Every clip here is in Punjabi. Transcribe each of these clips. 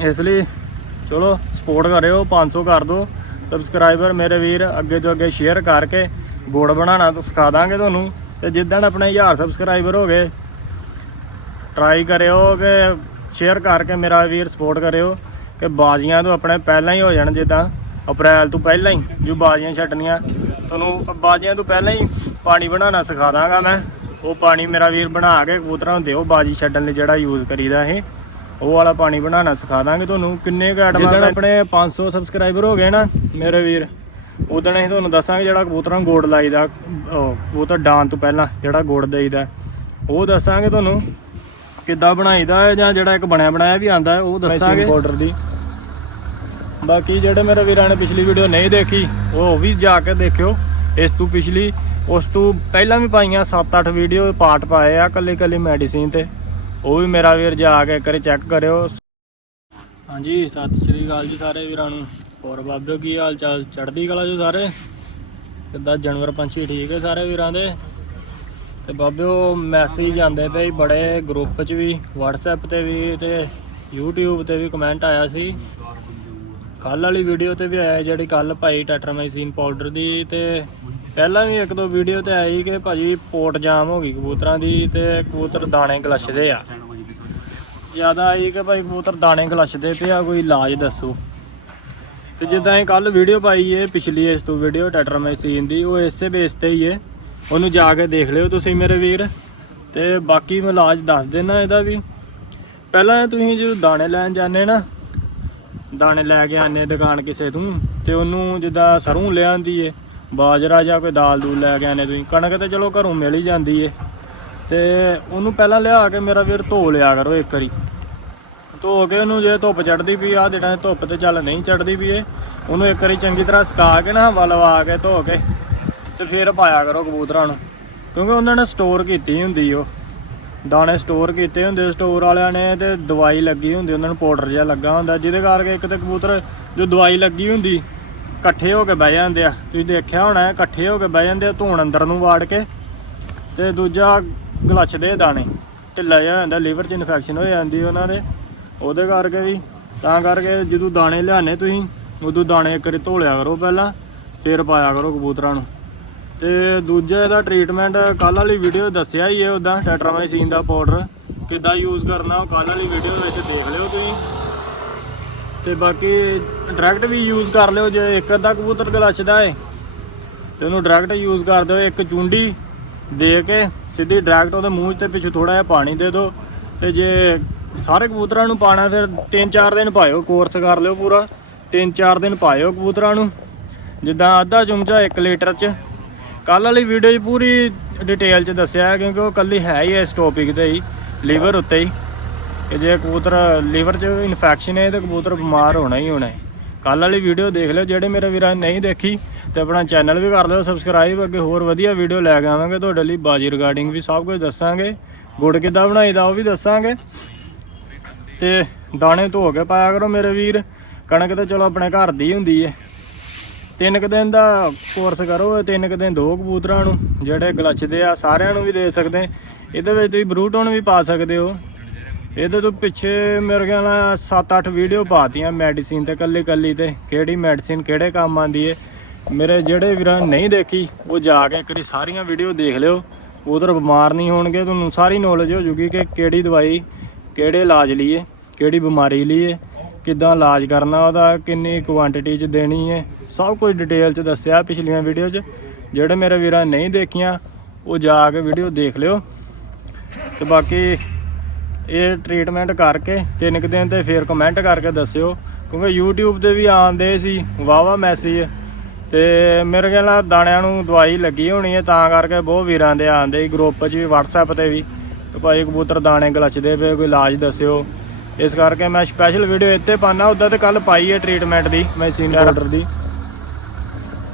ਇਸ ਲਈ ਚਲੋ ਸਪੋਰਟ ਕਰਿਓ 500 ਕਰ ਦਿਓ ਸਬਸਕ੍ਰਾਈਬਰ ਮੇਰੇ ਵੀਰ ਅੱਗੇ ਤੋਂ ਅੱਗੇ ਸ਼ੇਅਰ ਕਰਕੇ ਬੋਰਡ ਬਣਾਉਣਾ, ਤਾਂ ਸਿਖਾ ਦਾਂਗੇ ਤੁਹਾਨੂੰ। ਤੇ ਜਿੱਦਣ ਆਪਣੇ 1000 ਸਬਸਕ੍ਰਾਈਬਰ ਹੋ ਗਏ ਟਰਾਈ ਕਰਿਓ ਕਿ ਸ਼ੇਅਰ ਕਰਕੇ ਮੇਰਾ ਵੀਰ ਸਪੋਰਟ ਕਰਿਓ ਕਿ ਬਾਜ਼ੀਆਂ ਤੋਂ ਆਪਣੇ ਪਹਿਲਾਂ ਹੀ ਹੋ ਜਾਣ ਜਿੱਦਾਂ ਅਪ੍ਰੈਲ ਤੋਂ ਪਹਿਲਾਂ ਹੀ, ਜੋ ਬਾਜ਼ੀਆਂ ਛੱਡਣੀਆਂ। ਤੁਹਾਨੂੰ ਬਾਜ਼ੀਆਂ ਤੋਂ ਪਹਿਲਾਂ ਹੀ ਪਾਣੀ ਬਣਾਉਣਾ ਸਿਖਾ ਦਾਂਗਾ ਮੈਂ। ਉਹ ਪਾਣੀ ਮੇਰਾ ਵੀਰ ਬਣਾ ਕੇ ਕਬੂਤਰਾਂ ਨੂੰ ਦਿਓ, ਬਾਜੀ ਛੱਡਣ ਲਈ ਜਿਹੜਾ ਯੂਜ਼ ਕਰੀਦਾ ਇਹ। ਉਹ ਵਾਲਾ ਪਾਣੀ ਬਣਾਉਣਾ ਸਿਖਾ ਦਾਂਗੇ ਤੁਹਾਨੂੰ। ਕਿੰਨੇ ਕੁ ਆਈਟਮਾਂ ਆਪਣੇ 500 ਸਬਸਕ੍ਰਾਈਬਰ ਹੋ ਗਏ ਨਾ ਮੇਰੇ ਵੀਰ ਉਦੋਂ ਅਸੀਂ ਤੁਹਾਨੂੰ ਦੱਸਾਂਗੇ ਜਿਹੜਾ ਕਬੂਤਰਾਂ ਨੂੰ ਗੋੜ ਲਾਈਦਾ ਉਹ ਕਬੂਤਰ ਡਾਨ ਤੋਂ ਪਹਿਲਾਂ ਜਿਹੜਾ ਗੋੜ ਦੇਈਦਾ। ਉਹ ਦੱਸਾਂਗੇ ਤੁਹਾਨੂੰ ਕਿੱਦਾਂ ਬਣਾਈਦਾ ਹੈ ਜਾਂ ਜਿਹੜਾ ਇੱਕ ਬਣਿਆ ਬਣਾਇਆ ਵੀ ਆਂਦਾ ਹੈ ਉਹ ਦੱਸਾਂਗੇ। ਪਾਊਡਰ ਦੀ। ਬਾਕੀ ਜਿਹੜੇ ਮੇਰੇ ਵੀਰਾਂ ਨੇ ਪਿਛਲੀ ਵੀਡੀਓ ਨਹੀਂ ਦੇਖੀ ਉਹ ਵੀ ਜਾ ਕੇ ਦੇਖਿਓ। ਇਸ ਤੋਂ ਪਿਛਲੀ ਉਸ ਤੋਂ ਪਹਿਲਾਂ ਵੀ ਪਾਈਆਂ 7-8 ਵੀਡੀਓ ਪਾਰਟ ਪਾਏ ਆ ਕੱਲੀ ਕੱਲੀ ਮੈਡੀਸਿਨ ਤੇ। ਉਹ ਵੀ ਮੇਰਾ ਵੀਰ ਜਾ ਕੇ ਇੱਕ ਚੈੱਕ ਕਰਿਓ। ਹਾਂਜੀ, ਸਤਿ ਸ਼੍ਰੀ ਅਕਾਲ ਜੀ ਸਾਰੇ ਵੀਰਾਂ ਨੂੰ। ਹੋਰ ਬਾਬੇ, ਕੀ ਹਾਲ ਚਾਲ? ਚੜ੍ਹਦੀ ਕਲਾ ਜੀ ਸਾਰੇ? ਕਿੱਦਾਂ ਜਾਨਵਰ ਪੰਛੀ ਠੀਕ ਹੈ ਸਾਰੇ ਵੀਰਾਂ ਦੇ? ਤੇ ਬਾਬਿਓ ਮੈਸੇਜ ਆਉਂਦੇ ਪਏ ਬੜੇ ਗਰੁੱਪ 'ਚ ਵੀ, WhatsApp ਤੇ ਵੀ ਤੇ YouTube ਤੇ ਵੀ ਕਮੈਂਟ ਆਇਆ ਸੀ। ਕੱਲ ਵਾਲੀ ਵੀਡੀਓ ਤੇ ਵੀ ਆਇਆ ਜਿਹੜੀ ਕੱਲ ਭਾਈ ਟੈਟਰਾਮਾਈਸਿਨ ਪਾਊਡਰ ਦੀ ਤੇ ਪਹਿਲਾਂ ਵੀ ਇੱਕ ਦੋ ਵੀਡੀਓ ਤੇ ਆਈ ਕਿ ਭਾਜੀ ਪੋਟ ਜਾਮ ਹੋ ਗਈ ਕਬੂਤਰਾਂ ਦੀ ਤੇ ਕਬੂਤਰ ਦਾਣੇ ਗਲਛਦੇ ਆ। ਜ਼ਿਆਦਾ ਆਈ ਕਿ ਭਾਈ ਕਬੂਤਰ ਦਾਣੇ ਗਲਛਦੇ ਤੇ ਆ, ਕੋਈ ਇਲਾਜ ਦੱਸੋ। ਤੇ ਜਿੱਦਾਂ ਇਹ ਕੱਲ ਵੀਡੀਓ ਪਾਈ ਏ, ਪਿਛਲੀ ਇਸ ਤੋਂ ਵੀਡੀਓ ਟੈਟਰਾਮਾਈਸਿਨ ਦੀ, ਉਹ ਇਸੇ ਬੇਸ ਤੇ ਹੀ ਏ। ਉਹਨੂੰ ਜਾ ਕੇ ਦੇਖ ਲਿਓ ਤੁਸੀਂ ਮੇਰੇ ਵੀਰ। ਤੇ ਬਾਕੀ ਮੈਂ ਇਲਾਜ ਦੱਸ ਦੇਣਾ ਇਹਦਾ ਵੀ। ਪਹਿਲਾਂ ਤੁਸੀਂ ਜਦੋਂ ਦਾਣੇ ਲੈਣ ਜਾਂਦੇ ਨਾ, ਦਾਣੇ ਲੈ ਕੇ ਆਨੇ ਦੁਕਾਨ ਕਿਸੇ ਤੋਂ, ਤੇ ਉਹਨੂੰ ਜਿੱਦਾਂ ਸਰੋਂ ਲਿਆਂਦੀ ਏ ਬਾਜਰਾ ਜਾਂ ਕੋਈ ਦਾਲ ਦੂਲ ਲੈ ਕੇ ਆਨੇ ਤੁਸੀਂ। ਕਣਕ ਤੇ ਚਲੋ ਘਰੋਂ ਮਿਲ ਹੀ ਜਾਂਦੀ ਏ। ਤੇ ਉਹਨੂੰ ਪਹਿਲਾਂ ਲਿਆ ਕੇ ਮੇਰਾ ਵੀਰ ਧੋ ਲਿਆ ਕਰੋ ਇੱਕ ਵਾਰੀ। ਧੋ ਕੇ ਉਹਨੂੰ ਜੇ ਧੁੱਪ ਚੜਦੀ ਪਈ ਆ ਜਿਹੜਾ ਧੁੱਪ ਤੇ ਚੱਲ ਨਹੀਂ ਚੜਦੀ ਪਈ ਏ। ਉਹਨੂੰ ਇੱਕ ਵਾਰੀ ਚੰਗੀ ਤਰ੍ਹਾਂ ਸੁਕਾ ਕੇ ਨਾ ਹਵਾ ਲਵਾ ਕੇ ਧੋ ਕੇ ਤੇ ਫਿਰ ਪਾਇਆ ਕਰੋ ਕਬੂਤਰਾਂ ਨੂੰ। ਕਿਉਂਕਿ ਉਹਨਾਂ ਨੇ ਸਟੋਰ ਕੀਤੀ ਹੁੰਦੀ ਉਹ। ਦਾਣੇ ਸਟੋਰ ਕੀਤੇ ਹੁੰਦੇ ਸਟੋਰ ਵਾਲਿਆਂ ਨੇ ਤੇ ਦਵਾਈ ਲੱਗੀ ਹੁੰਦੀ, ਉਹਨਾਂ ਨੂੰ ਪਾਊਡਰ ਜਿਹਾ ਲੱਗਾ ਹੁੰਦਾ। ਜਿਹਦੇ ਕਰਕੇ ਇੱਕ ਤੇ ਕਬੂਤਰ, ਜੋ ਦਵਾਈ ਲੱਗੀ ਹੁੰਦੀ ਇਕੱਠੇ ਹੋ ਕੇ ਬਹਿ ਜਾਂਦੇ ਆ। ਤੁਸੀਂ ਦੇਖਿਆ ਹੋਣਾ, ਇਕੱਠੇ ਹੋ ਕੇ ਬਹਿ ਜਾਂਦੇ ਆ, ਧੂਣ ਅੰਦਰ ਨੂੰ ਵਾੜ ਕੇ ਤੇ ਦੂਜਾ ਗਲਛਦੇ ਦਾਣੇ। ਢਿੱਲਾ ਜਿਹਾ ਹੋ ਜਾਂਦਾ, ਲੀਵਰ 'ਚ ਇਨਫੈਕਸ਼ਨ ਹੋ ਜਾਂਦੀ ਉਹਨਾਂ ਦੇ। ਉਹਦੇ ਕਰਕੇ ਵੀ, ਤਾਂ ਕਰਕੇ ਜਦੋਂ ਦਾਣੇ ਲਿਆਨੇ ਤੁਸੀਂ, ਉਦੋਂ ਦਾਣੇ ਇੱਕ ਵਾਰੀ ਧੋ ਲਿਆ ਕਰੋ ਪਹਿਲਾਂ, ਫਿਰ ਪਾਇਆ ਕਰੋ ਕਬੂਤਰਾਂ ਨੂੰ। ਤੇ ਦੂਜਾ ਇਹਦਾ ਟ੍ਰੀਟਮੈਂਟ ਕੱਲ ਵਾਲੀ ਵੀਡੀਓ ਦੱਸਿਆ ਹੀ ਹੈ ਉਦਾਂ ਟੈਟਰਾਮਾਈਸਿਨ ਦਾ ਪਾਊਡਰ ਕਿੱਦਾਂ ਯੂਜ਼ ਕਰਨਾ, ਉਹ ਕੱਲ ਵਾਲੀ ਵੀਡੀਓ ਵਿੱਚ ਦੇਖ ਲਿਓ ਤੁਸੀਂ। ਤੇ ਬਾਕੀ ਡਾਇਰੈਕਟ ਵੀ ਯੂਜ਼ ਕਰ ਲਿਓ ਜੇ ਇੱਕ ਅੱਧਾ ਕਬੂਤਰ ਗਲਛਦਾ ਏ। ਤੇ ਉਹਨੂੰ ਡਾਇਰੈਕਟ ਯੂਜ਼ ਕਰ ਦਿਓ, ਇੱਕ ਚੁੰਡੀ ਦੇ ਕੇ ਸਿੱਧੀ ਡਾਇਰੈਕਟ ਉਹਦੇ ਮੂੰਹ 'ਚ ਤੇ ਪਿੱਛੇ ਥੋੜਾ ਜਿਹਾ ਪਾਣੀ ਦੇ ਦਿਓ। ਤੇ ਜੇ ਸਾਰੇ ਕਬੂਤਰਾਂ ਨੂੰ ਪਾਣਾ ਫਿਰ 3-4 ਦਿਨ ਪਾਇਓ ਕੋਰਸ ਕਰ ਲਿਓ ਪੂਰਾ। 3-4 ਦਿਨ ਪਾਇਓ ਕਬੂਤਰਾਂ ਨੂੰ। ਜਿੱਦਾਂ ਅੱਧਾ ਚਮਚਾ 1 ਲੀਟਰ 'ਚ। ਕੱਲ ਵਾਲੀ ਵੀਡੀਓ 'ਚ ਪੂਰੀ ਡਿਟੇਲ 'ਚ ਦੱਸਿਆ ਕਿਉਂਕਿ ਉਹ ਕੱਲੀ ਹੈ ਹੀ ਇਸ ਟੌਪਿਕ ਤੇ ਹੀ ਲੀਵਰ ਉੱਤੇ ਹੀ। ਕਿ ਜੇ ਕਬੂਤਰ ਲੀਵਰ 'ਚ ਇਨਫੈਕਸ਼ਨ ਹੈ ਤਾਂ ਕਬੂਤਰ ਬਿਮਾਰ ਹੋਣਾ ਹੀ ਹੋਣਾ ਹੈ। ਕੱਲ ਵਾਲੀ ਵੀਡੀਓ ਦੇਖ ਲਿਓ, ਜਿਹੜੇ ਮੇਰੇ ਵੀਰਾਂ ਨੇ ਨਹੀਂ ਦੇਖੀ ਤੇ ਆਪਣਾ ਚੈਨਲ ਵੀ ਕਰ ਲਿਓ ਸਬਸਕ੍ਰਾਈਬ ਅੱਗੇ ਹੋਰ ਵਧੀਆ ਵੀਡੀਓ ਲੈ ਕੇ ਆਵਾਂਗੇ। ਤੁਹਾਡੇ ਲਈ ਬਾਜੀ ਰਿਗਾਰਡਿੰਗ ਵੀ ਸਭ ਕੁਝ ਦੱਸਾਂਗੇ। ਗੁੜ ਕਿੱਦਾਂ ਬਣਾਈਦਾ ਉਹ ਵੀ ਦੱਸਾਂਗੇ। ਤੇ ਦਾਣੇ ਧੋ ਕੇ ਪਾਇਆ ਕਰੋ ਮੇਰੇ ਵੀਰ। ਕਣਕ ਤਾਂ ਚਲੋ ਆਪਣੇ ਘਰ ਦੀ ਹੁੰਦੀ ਏ। ਤਿੰਨ ਕੁ ਦਿਨ ਦਾ ਕੋਰਸ ਕਰੋ ਤਿੰਨ ਕੁ ਦਿਨ ਦੋ ਕਬੂਤਰਾਂ ਨੂੰ, ਜਿਹੜੇ ਗਲਛਦੇ ਆ, ਸਾਰਿਆਂ ਨੂੰ ਵੀ ਦੇ ਸਕਦੇ। ਇਹਦੇ ਵਿੱਚ ਤੁਸੀਂ ਬਰੂਟੋਨ ਵੀ ਪਾ ਸਕਦੇ ਹੋ। ਇਹਦੇ ਤੋਂ ਪਿੱਛੇ ਮੇਰੇ ਖਿਆਲ ਨਾਲ 7-8 ਵੀਡੀਓ ਪਾਤੀਆਂ ਮੈਡੀਸਿਨ ਤੇ ਕੱਲੀ ਕੱਲੀ ਤੇ। ਕਿਹੜੀ ਮੈਡੀਸਿਨ ਕਿਹੜੇ ਕੰਮ ਆਂਦੀ ਏ? ਮੇਰੇ ਜਿਹੜੇ ਵੀਰਾਂ ਨੇ ਨਹੀਂ ਦੇਖੀ, ਉਹ ਜਾ ਕੇ ਇੱਕ ਵਾਰੀ ਸਾਰੀਆਂ ਵੀਡੀਓ ਦੇਖ ਲਿਓ। ਉਧਰ ਬਿਮਾਰ ਨਹੀਂ ਹੋਣਗੇ, ਤੁਹਾਨੂੰ ਸਾਰੀ ਨੌਲੇਜ ਹੋ ਜੂਗੀ ਕਿ ਕਿਹੜੀ ਦਵਾਈ ਕਿਹੜੇ ਇਲਾਜ ਲਈਏ ਕਿਹੜੀ ਬਿਮਾਰੀ ਲਈਏ ਕਿੱਦਾਂ ਇਲਾਜ ਕਰਨਾ ਉਹਦਾ, ਕਿੰਨੀ ਕੁਆਂਟੀਟੀ ਚ ਦੇਣੀ ਹੈ ਸਭ ਕੁਝ ਡਿਟੇਲ ਚ ਦੱਸਿਆ ਪਿਛਲੀਆਂ ਵੀਡੀਓ ਚ। ਜਿਹੜੇ ਮੇਰੇ ਵੀਰਾਂ ਨੇ ਨਹੀਂ ਦੇਖੀਆਂ, ਉਹ ਜਾ ਕੇ ਵੀਡੀਓ ਦੇਖ ਲਿਓ। ਤੇ ਬਾਕੀ ਇਹ ਟ੍ਰੀਟਮੈਂਟ ਕਰਕੇ ਤਿੰਨ ਕੁ ਦਿਨ ਤੇ ਫਿਰ ਕਮੈਂਟ ਕਰਕੇ ਦੱਸਿਓ ਕਿਉਂਕਿ YouTube ਤੇ ਵੀ ਆਉਂਦੇ ਸੀ ਵਾਵਾ ਮੈਸੇਜ ਤੇ ਮੇਰੇ ਖਿਆਲ ਨਾਲ ਦਾਣਿਆਂ ਨੂੰ ਦਵਾਈ ਲੱਗੀ ਹੋਣੀ ਹੈ ਤਾਂ ਕਰਕੇ ਬਹੁਤ ਵੀਰਾਂ ਦੇ ਆਉਂਦੇ ਸੀ ਗਰੁੱਪ 'ਚ ਵੀ WhatsApp ਤੇ ਵੀ ਕਿ ਭਾਈ ਕਬੂਤਰ ਦਾਣੇ ਗਲਚਦੇ ਪਏ ਕੋਈ ਇਲਾਜ ਦੱਸਿਓ। ਇਸ ਕਰਕੇ ਮੈਂ ਸਪੈਸ਼ਲ ਵੀਡੀਓ ਇੱਥੇ ਪਾਣਾ ਉਦਾਂ ਤੇ ਕੱਲ ਪਾਈ ਹੈ ਟ੍ਰੀਟਮੈਂਟ ਦੀ ਮੈਸੀਨ ਪਾਊਡਰ ਦੀ।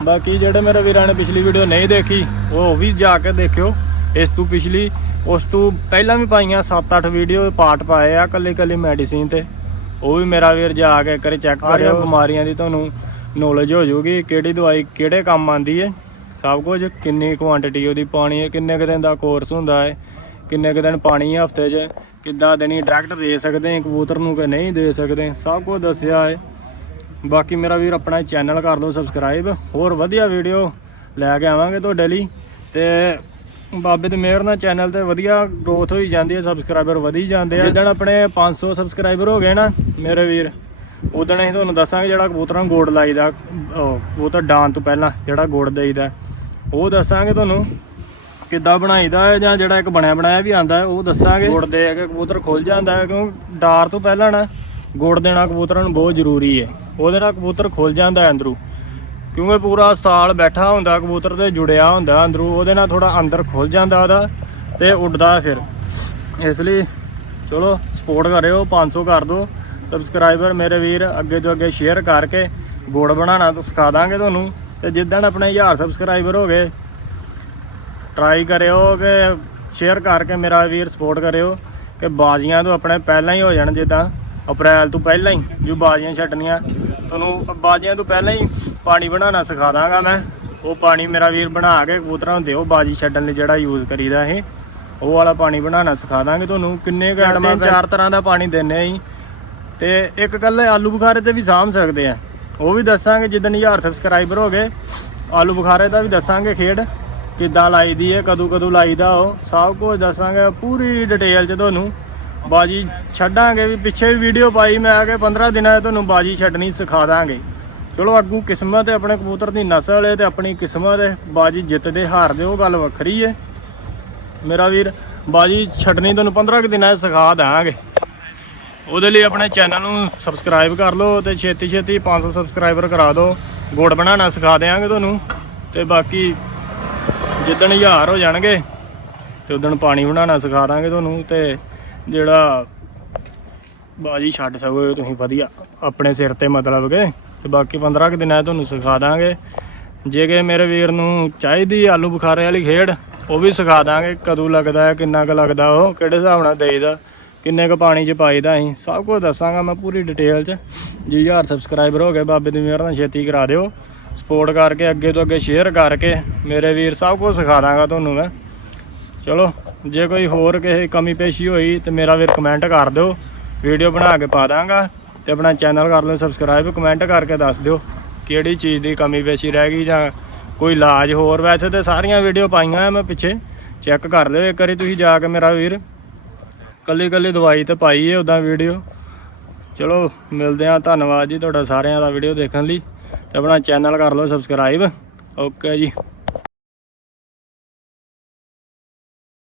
ਬਾਕੀ ਜਿਹੜੇ ਮੇਰੇ ਵੀਰਾਂ ਨੇ ਪਿਛਲੀ ਵੀਡੀਓ ਨਹੀਂ ਦੇਖੀ ਉਹ ਵੀ ਜਾ ਕੇ ਦੇਖਿਓ ਇਸ ਤੋਂ ਪਿਛਲੀ ਉਸ ਤੋਂ ਪਹਿਲਾਂ ਵੀ ਪਾਈਆਂ 7-8 ਵੀਡੀਓ ਪਾਰਟ ਪਾਏ ਆ ਕੱਲੀ ਕੱਲੀ ਮੈਡੀਸਿਨ ਤੇ। ਉਹ ਵੀ ਮੇਰਾ ਵੀਰ ਜਾ ਕੇ ਕਰੇ ਚੈੱਕ ਕਰਿਓ ਬਿਮਾਰੀਆਂ ਦੀ ਤੁਹਾਨੂੰ ਨੌਲੇਜ ਹੋ ਜਾਊਗੀ ਕਿਹੜੀ ਦਵਾਈ ਕਿਹੜੇ ਕੰਮ ਆਂਦੀ ਹੈ ਸਭ ਕੁਝ ਕਿੰਨੀ ਕੁਆਂਟੀਟੀ ਉਹਦੀ ਪਾਣੀ ਹੈ ਕਿੰਨੇ ਕੁ ਦਿਨ ਦਾ ਕੋਰਸ ਹੁੰਦਾ ਹੈ ਕਿੰਨੇ ਕੁ ਦਿਨ ਪਾਣੀ ਹੈ ਹਫ਼ਤੇ 'ਚ ਕਿੱਦਾਂ ਦੇਣੀ ਡਾਇਰੈਕਟ ਦੇ ਸਕਦੇ ਹਾਂ ਕਬੂਤਰ ਨੂੰ ਕਿ ਨਹੀਂ ਦੇ ਸਕਦੇ ਸਭ ਕੁਝ ਦੱਸਿਆ ਹੈ ਬਾਕੀ ਮੇਰਾ ਵੀਰ ਆਪਣਾ ਚੈਨਲ ਕਰ ਲਓ ਸਬਸਕ੍ਰਾਈਬ ਹੋਰ ਵਧੀਆ ਵੀਡੀਓ ਲੈ ਕੇ ਆਵਾਂਗੇ ਤੁਹਾਡੇ ਲਈ। ਤੇ ਬਾਬੇ ਦੀ ਮਿਹਰ ਨਾਲ ਚੈਨਲ ਤੇ ਵਧੀਆ ਗਰੋਥ ਹੋਈ ਜਾਂਦੀ ਹੈ ਸਬਸਕ੍ਰਾਈਬਰ ਵਧੀ ਜਾਂਦੇ ਆ। ਜਿੱਦਣ ਆਪਣੇ 500 ਸਬਸਕ੍ਰਾਈਬਰ ਹੋ ਗਏ ਨਾ ਮੇਰੇ ਵੀਰ ਉਦੋਂ ਅਸੀਂ ਤੁਹਾਨੂੰ ਦੱਸਾਂਗੇ ਜਿਹੜਾ ਕਬੂਤਰਾਂ ਨੂੰ ਗੋੜ ਲਾਈਦਾ ਉਹ ਕਬੂਤਰ ਡਾਨ ਤੋਂ ਪਹਿਲਾਂ ਜਿਹੜਾ ਗੋੜ ਦੇਈਦਾ। ਉਹ ਦੱਸਾਂਗੇ ਤੁਹਾਨੂੰ ਕਿੱਦਾਂ ਬਣਾਈਦਾ ਹੈ ਜਾਂ ਜਿਹੜਾ ਇੱਕ ਬਣਿਆ ਬਣਾਇਆ ਵੀ ਆਂਦਾ ਹੈ ਉਹ ਦੱਸਾਂਗੇ। ਗੁੜ ਦੇ ਕੇ ਕਬੂਤਰ ਖੁੱਲ ਜਾਂਦਾ ਹੈ ਕਿਉਂਕਿ ਡਾਰ ਤੋਂ ਪਹਿਲਾਂ ਨਾ ਗੁੜ ਦੇਣਾ ਕਬੂਤਰਾਂ ਨੂੰ ਬਹੁਤ ਜ਼ਰੂਰੀ ਹੈ। ਉਹਦੇ ਨਾਲ ਕਬੂਤਰ ਖੁੱਲ ਜਾਂਦਾ ਹੈ ਅੰਦਰੋਂ। ਕਿਉਂਕਿ ਪੂਰਾ ਸਾਲ ਬੈਠਾ ਹੁੰਦਾ, ਕਬੂਤਰ ਤੇ ਜੁੜਿਆ ਹੁੰਦਾ, ਅੰਦਰੋਂ ਉਹਦੇ ਨਾਲ ਥੋੜਾ ਅੰਦਰ ਖੁੱਲ ਜਾਂਦਾ ਉਹਦਾ ਤੇ ਉੱਡਦਾ ਫਿਰ। ਇਸ ਲਈ ਚਲੋ ਸਪੋਰਟ ਕਰਿਓ 500 ਕਰ ਦਿਓ। ਸਬਸਕ੍ਰਾਈਬਰ ਮੇਰੇ ਵੀਰ, ਅੱਗੇ ਤੋਂ ਅੱਗੇ ਸ਼ੇਅਰ ਕਰਕੇ ਗੁੜ ਬਣਾਉਣਾ ਤਾਂ ਸਿਖਾ ਦਾਂਗੇ ਤੁਹਾਨੂੰ। ਤੇ ਜਿੱਦਣ ਆਪਣੇ 1000 ਸਬਸਕ੍ਰਾਈਬਰ ਹੋ ਗਏ ਟਰਾਈ ਕਰਿਓ ਕਿ ਸ਼ੇਅਰ ਕਰਕੇ ਮੇਰਾ ਵੀਰ ਸਪੋਰਟ ਕਰਿਓ ਕਿ ਬਾਜ਼ੀਆਂ ਤੋਂ ਆਪਣੇ ਪਹਿਲਾਂ ਹੀ ਹੋ ਜਾਣ ਜਿੱਦਾਂ ਅਪ੍ਰੈਲ ਤੋਂ ਪਹਿਲਾਂ ਹੀ, ਜੋ ਬਾਜ਼ੀਆਂ ਛੱਡਣੀਆਂ। ਤੁਹਾਨੂੰ ਬਾਜ਼ੀਆਂ ਤੋਂ ਪਹਿਲਾਂ ਹੀ ਪਾਣੀ ਬਣਾਉਣਾ ਸਿਖਾ ਦਾਂਗਾ ਮੈਂ। ਉਹ ਪਾਣੀ ਮੇਰਾ ਵੀਰ ਬਣਾ ਕੇ ਕਬੂਤਰਾਂ ਨੂੰ ਦਿਓ ਬਾਜੀ ਛੱਡਣ ਲਈ ਜਿਹੜਾ ਯੂਜ਼ ਕਰੀਦਾ ਇਹ। ਉਹ ਵਾਲਾ ਪਾਣੀ ਬਣਾਉਣਾ ਸਿਖਾ ਦਾਂਗੇ ਤੁਹਾਨੂੰ। ਕਿੰਨੇ ਐਟਮਾਂ ਚਾਰ ਤਰ੍ਹਾਂ ਦਾ ਪਾਣੀ ਦਿੰਨੇ ਆਂ ਤੇ ਇੱਕ ਕੱਲੇ ਆਲੂ ਬੁਖਾਰੇ ਤੇ ਵੀ ਸਾਂਭ ਸਕਦੇ ਆ। ਉਹ ਵੀ ਦੱਸਾਂਗੇ ਜਿੱਦਣ 1000 ਸਬਸਕ੍ਰਾਈਬਰ ਹੋ ਗਏ ਆਲੂ ਬੁਖਾਰੇ ਦਾ ਵੀ ਦੱਸਾਂਗੇ ਖੇਡ ਕਿੱਦਾਂ ਲਾਈਦੀ ਹੈ ਕਦੋਂ ਕਦੋਂ ਲਾਈਦਾ ਉਹ। ਸਭ ਕੁਝ ਦੱਸਾਂਗੇ ਪੂਰੀ ਡਿਟੇਲ ਚ ਤੁਹਾਨੂੰ। ਬਾਜੀ ਛੱਡਾਂਗੇ ਵੀ ਪਿੱਛੇ ਵੀ ਵੀਡੀਓ ਪਾਈ ਮੈਂ ਆ ਕੇ 15 ਦਿਨਾਂ ਤੁਹਾਨੂੰ ਬਾਜੀ ਛੱਡਣੀ ਸਿਖਾ ਦਾਂਗੇ। ਚਲੋ ਅੱਗੂ ਕਿਸਮਤ ਹੈ ਆਪਣੇ ਕਬੂਤਰ ਦੀ ਨਸਲ ਹੈ ਤੇ ਆਪਣੀ ਕਿਸਮਤ ਹੈ। ਬਾਜੀ ਜਿੱਤਦੇ, ਹਾਰਦੇ, ਉਹ ਗੱਲ ਵੱਖਰੀ ਹੈ। ਮੇਰਾ ਵੀਰ, ਬਾਜੀ ਛੱਡਣੀ ਤੁਹਾਨੂੰ 15 ਕੁ ਦਿਨਾਂ 'ਚ ਸਿਖਾ ਦਾਂਗੇ ਉਹਦੇ ਲਈ ਆਪਣੇ ਚੈਨਲ ਨੂੰ ਸਬਸਕ੍ਰਾਈਬ ਕਰ ਲਓ ਤੇ ਛੇਤੀ ਛੇਤੀ 500 ਸਬਸਕ੍ਰਾਈਬਰ ਕਰਾ ਦਿਓ। ਗੁੜ ਬਣਾਉਣਾ ਸਿਖਾ ਦੇਵਾਂਗੇ ਤੁਹਾਨੂੰ ਤੇ ਬਾਕੀ ਜਿੱਦਣ ਹਜ਼ਾਰ ਹੋ ਜਾਣਗੇ ਤੇ ਉਦਣ ਪਾਣੀ ਬਣਾਉਣਾ ਸਿਖਾ ਦਾਂਗੇ ਤੁਹਾਨੂੰ ਤੇ ਜਿਹੜਾ ਬਾਜੀ ਛੱਡ ਸਕੋ ਤੁਸੀਂ ਵਧੀਆ, ਆਪਣੇ ਸਿਰ ਤੇ ਮਤਲਬ ਕਿ। ਤੇ ਬਾਕੀ 15 ਕੁ ਦਿਨਾਂ 'ਚ ਤੁਹਾਨੂੰ ਸਿਖਾ ਦਾਂਗੇ। ਜੇ ਕਿ ਮੇਰੇ ਵੀਰ ਨੂੰ ਚਾਹੀਦੀ ਆਲੂ ਬੁਖਾਰੇ ਵਾਲੀ ਖੇਡ, ਉਹ ਵੀ ਸਿਖਾ ਦਾਂਗੇ ਕਦੋਂ ਲੱਗਦਾ ਹੈ, ਕਿੰਨਾ ਕੁ ਲੱਗਦਾ, ਉਹ ਕਿਹੜੇ ਹਿਸਾਬ ਨਾਲ ਦੇਈਦਾ, ਕਿੰਨੇ ਕੁ ਪਾਣੀ 'ਚ ਪਾਈਦਾ ਅਸੀਂ। ਸਭ ਕੁਝ ਦੱਸਾਂਗਾ ਮੈਂ ਪੂਰੀ ਡਿਟੇਲ 'ਚ। ਜੀ ਹਜ਼ਾਰ ਸਬਸਕ੍ਰਾਈਬਰ ਹੋ ਗਏ, ਬਾਬੇ ਦੀ ਮਿਹਰ ਨਾਲ ਛੇਤੀ ਕਰਾ ਦਿਓ। ਸਪੋਰਟ ਕਰਕੇ, ਅੱਗੇ ਤੋਂ ਅੱਗੇ ਸ਼ੇਅਰ ਕਰਕੇ ਮੇਰੇ ਵੀਰ ਸਭ ਕੁਝ ਸਿਖਾ ਦਾਂਗਾ ਤੁਹਾਨੂੰ ਮੈਂ। ਚਲੋ, ਜੇ ਕੋਈ ਹੋਰ ਕਿਸੇ ਕਮੀ ਪੇਸ਼ੀ ਹੋਈ ਤੇ ਮੇਰਾ ਵੀਰ ਕਮੈਂਟ ਕਰ ਦਿਓ। ਵੀਡੀਓ ਬਣਾ ਕੇ ਪਾ ਦਾਂਗਾ। ਤੇ ਆਪਣਾ ਚੈਨਲ ਕਰ ਲਓ ਸਬਸਕ੍ਰਾਈਬ ਕਮੈਂਟ ਕਰਕੇ ਦੱਸ ਦਿਓ ਕਿਹੜੀ ਚੀਜ਼ ਦੀ ਕਮੀ ਪੇਸ਼ੀ ਰਹਿ ਗਈ ਜਾਂ ਕੋਈ ਇਲਾਜ ਹੋਰ। ਵੈਸੇ ਤੇ ਸਾਰੀਆਂ ਵੀਡੀਓ ਪਾਈਆਂ ਮੈਂ ਪਿੱਛੇ। ਚੈੱਕ ਕਰ ਲਿਓ ਇੱਕ ਵਾਰੀ ਤੁਸੀਂ ਜਾ ਕੇ ਮੇਰਾ ਵੀਰ। ਕੱਲੀ ਕੱਲੀ ਦਵਾਈ ਤੇ ਪਾਈ ਹੈ ਉਦਾਂ ਵੀਡੀਓ ਚਲੋ, ਮਿਲਦੇ ਆ ਧੰਨਵਾਦ ਜੀ ਤੁਹਾਡਾ ਸਾਰਿਆਂ ਦਾ ਵੀਡੀਓ ਦੇਖਣ ਲਈ। ਤੇ ਆਪਣਾ ਚੈਨਲ ਕਰ ਲਓ ਸਬਸਕ੍ਰਾਈਬ ਓਕੇ ਜੀ।